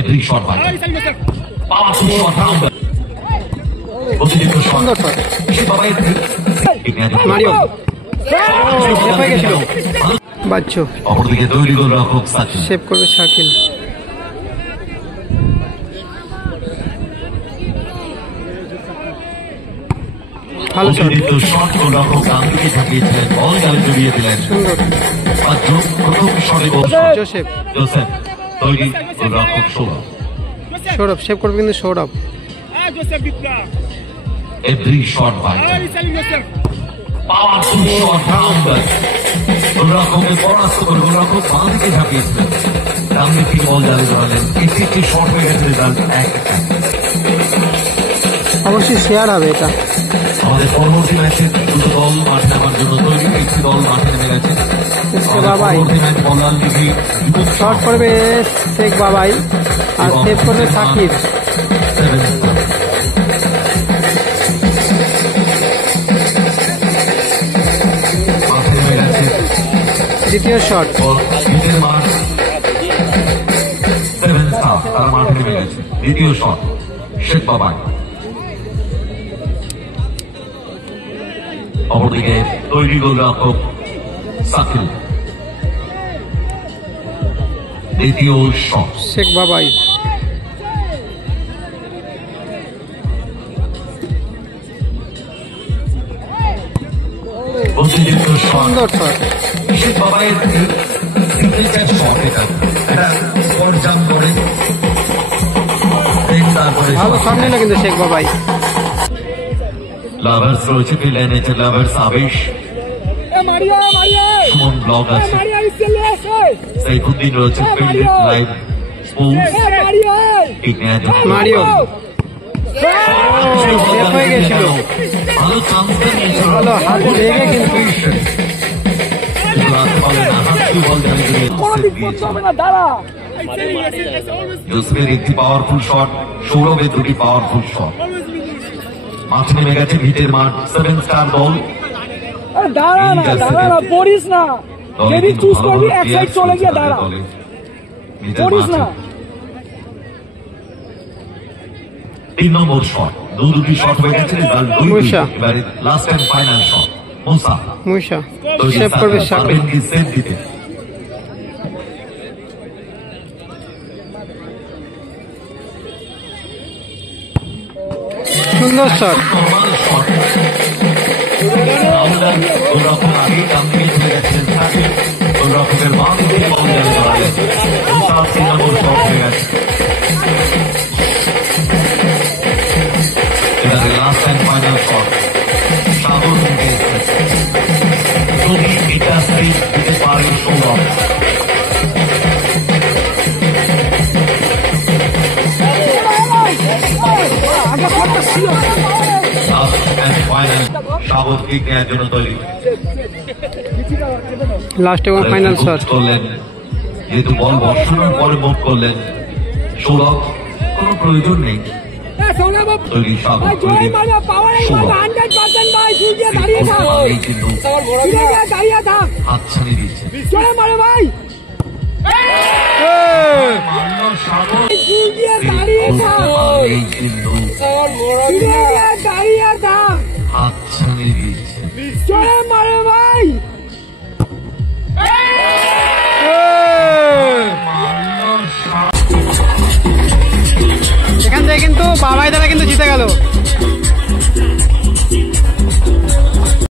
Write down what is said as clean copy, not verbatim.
Every shot by powerful shot round. অতিরিক্ত shot Mario হয়ে গেছিল বাচ্চু। অপরদিকে তৈরি গোলরক্ষক সাকিল সেভ করবে শাকিল। ভালো শট। অতিরিক্ত শট গোলরক্ষক ডানদিকে ঝাঁকিয়েছিলেন, বল জালে জড়িয়ে দিলেন। সুন্দর আর প্রথম শটে জোসেফ জোসেফ তৈরি গোলরক্ষক সৌরভ। সৌরভ সেভ করবে কিন্তু Sourav. Every shot by powerful shot round. গোলরক্ষকের পরাস্ত করে গোলরক্ষক বাঁদিকে ঝাঁপিয়েছিলেন, ডানদিকে বল জালে জড়ালেন। একটি শট হয়ে গেছে, রেজাল্ট 1-1। অবশ্যই শেয়ার হবে এটা। আমাদের পরবর্তী ম্যাচে দুটো দল মাঠে নামার জন্য তৈরি। একটি দল মাঠে নেমে গেছে। পরবর্তী ম্যাচ বলাল দিঘি শট করবে শেখ বাবাই আর সেভ করবে সাকিব। দ্বিতীয় শট তারা মাঠে নেমে গেছে। দ্বিতীয় শট শেখ বাবাই। অপরদিকে তৈরি গোলরক্ষক সাকিল। দ্বিতীয় শট শেখ বাবাই। অতিরিক্ত সুন্দর শট। শেখ বাবাইয়ের সিগনেচার শট এটা, স্পট জাম্প করে তারপরে ভালো শট নিল কিন্তু শেখ বাবাই। লাভার্স রয়েছে, ফিল্ডে লাভার্স আবেশ, সুমন ব্লগ আছে, সাইফুদ্দিন রয়েছে, field live sports Mario save হয়ে গেছিল। ভালো চান্স ভালো হাত লেগে কিন্তু জোসেফের একটি পাওয়ারফুল শট, সৌরভের দুটি পাওয়ারফুল শট। মাঠে নেমে গেছে ভিটের মাঠ 7 স্টার দল। পড়িস না, যদি চুজ করবি এক সাইড চলে গিয়ে দাঁড়া, পড়িস না। 3 নম্বর শট, দুটি শট হয়ে গেছে, রেজাল্ট 2-2। এবারে last and final shot Musa. Musa save করবে শাকিল। সেভ দিতে সুন্দর শট। গোলরক্ষক আগে ডান দিকে চলে যাচ্ছেন সাকিল, গোলরক্ষকের বাঁ দিকে বল জালে জড়ালেন। 3 নম্বর শট হয়ে গেছে। এবারে লাস্ট এন্ড ফাইনাল শট সাগর থেকে যদি এটা সেভ দিতে পারে সৌরভ। সাগর কিক নেওয়ার জন্য তৈরি। লাস্ট এবং ফাইনাল শট করলেন, যেহেতু বল বর্ষণের পরে মুভ করলেন সৌরভ, কোনো প্রয়োজন নেই। তৈরি সাগর, তৈরি হাতছানি দিচ্ছে হাতছানি দিচ্ছে। এখান থেকে কিন্তু বাবাই দ্বারা কিন্তু জিতে গেল।